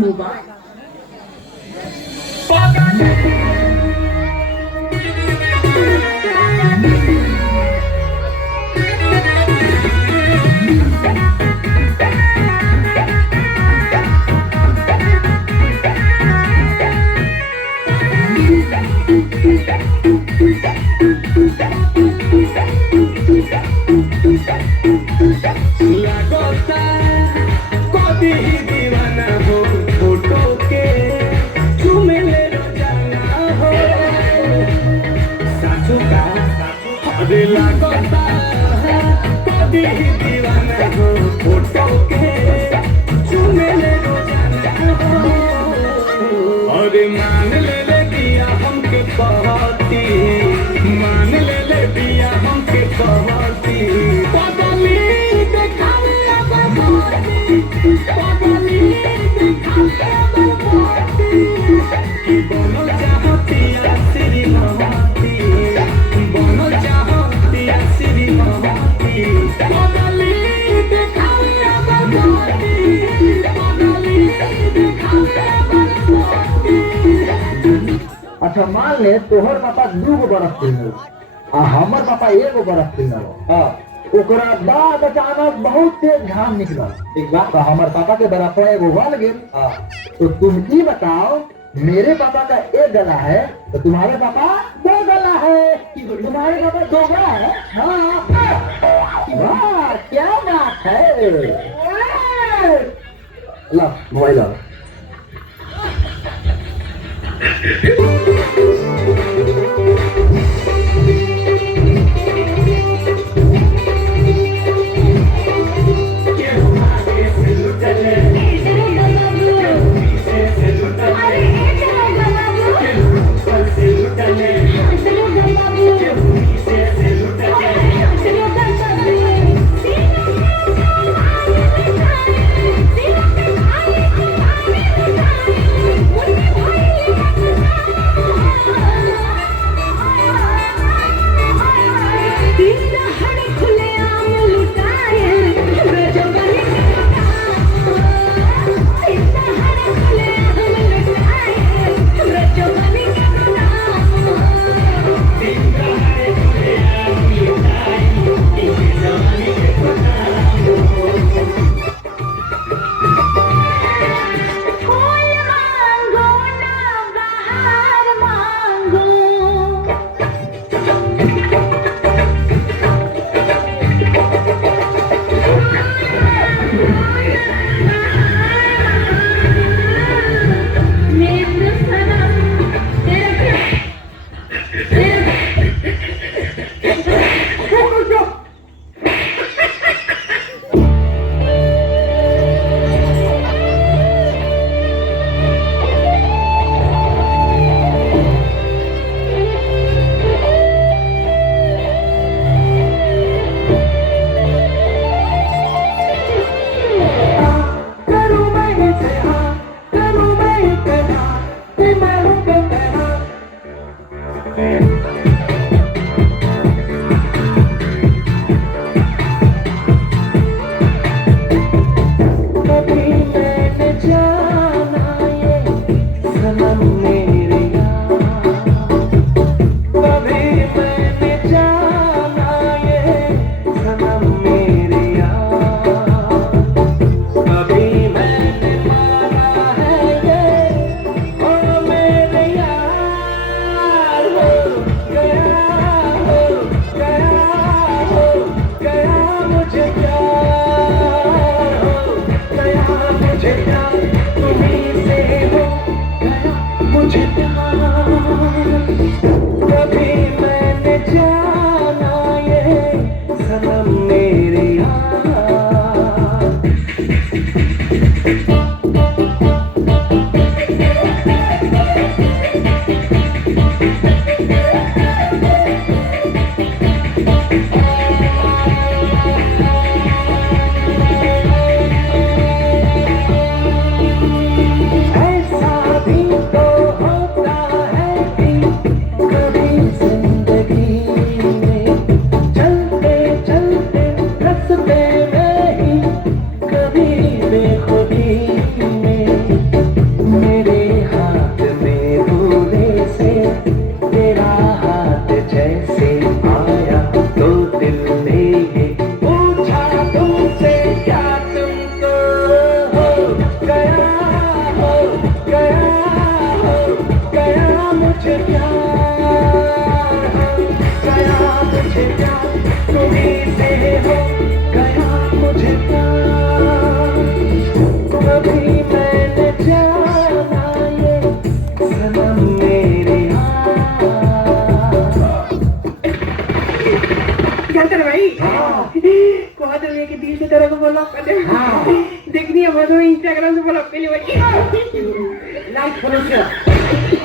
Mobile लगोता कभी दीवाना हो फोटो के चूमे ले रोजाना हो साचू का अरे लगोता कभी दीवाना हो फोटो के चूमे ले रोजाना हो अरे मान ले दिया हमके बहती मान ले दिया हमके बहती पगली देखावे अब बहती पगली देखावे अब बहती कि बनो चाहती श्री महती बनो चाहती श्री महती पगली देखावे अब बहती पगली देखावे अब बहती। अच्छा मान ले तोहर पापा 2 बरस पहले आ हमर पापा 1 बरस पहले हाँ ओकरा बाद अचानक बहुत तेज घाम निकला एक बात तो हमर पापा के बराबर एगो गल गेल हाँ तो तुम ही बताओ मेरे पापा का 1 गला है तो तुम्हारे पापा 2 गला है तुम्हारे पापा 2 गला है हाँ वाह क्या बात है ला मोबाइल ला ब्लॉक कर दे। हाँ। देखनी है वो इंस्टाग्राम से ब्लॉक के लिए लाइक फॉलो शेयर